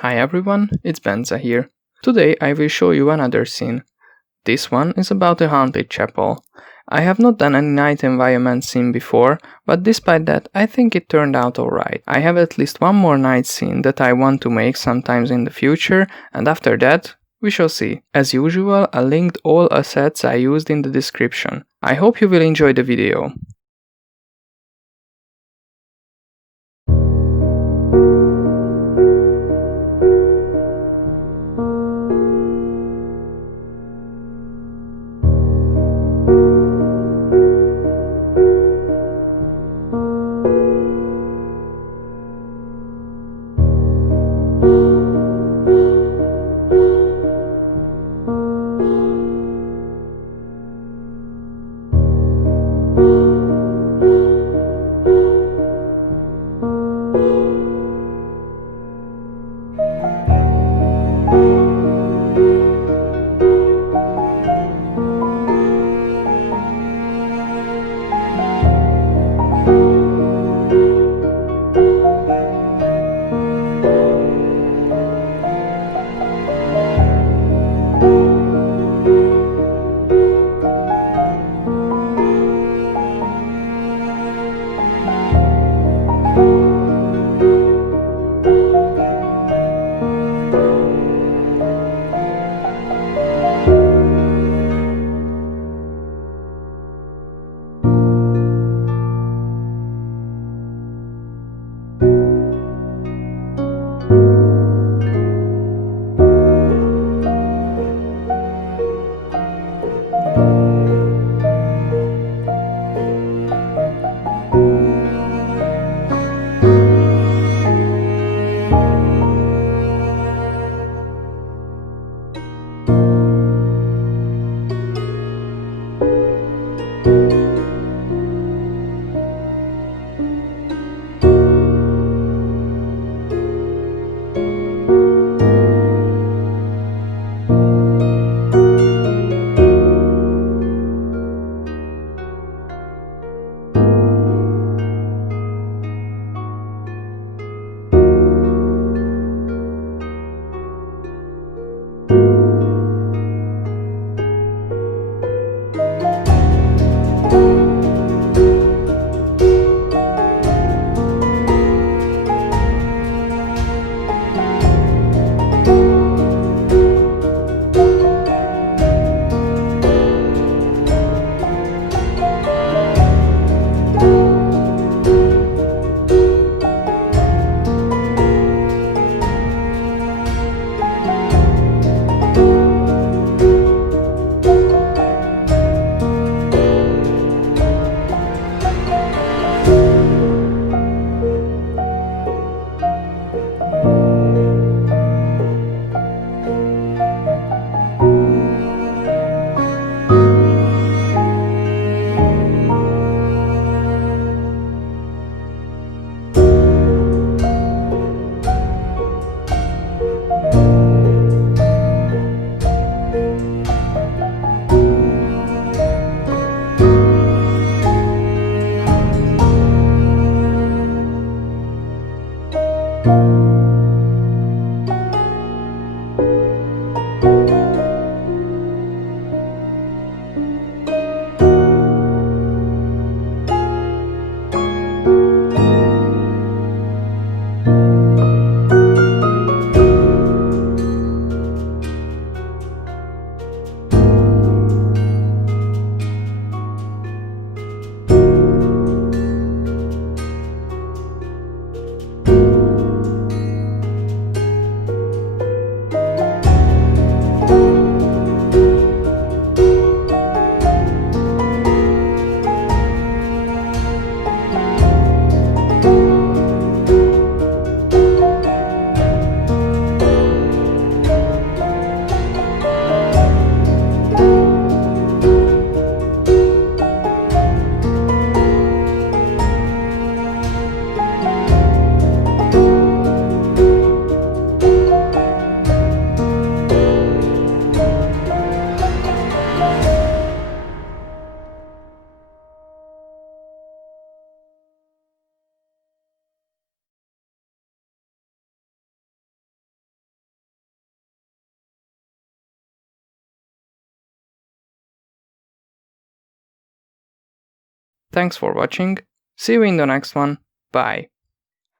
Hi everyone, it's Benza here. Today I will show you another scene. This one is about a haunted chapel. I have not done any night environment scene before, but despite that I think it turned out alright. I have at least one more night scene that I want to make sometimes in the future, and after that, we shall see. As usual, I linked all assets I used in the description. I hope you will enjoy the video. Thanks for watching, see you in the next one, bye!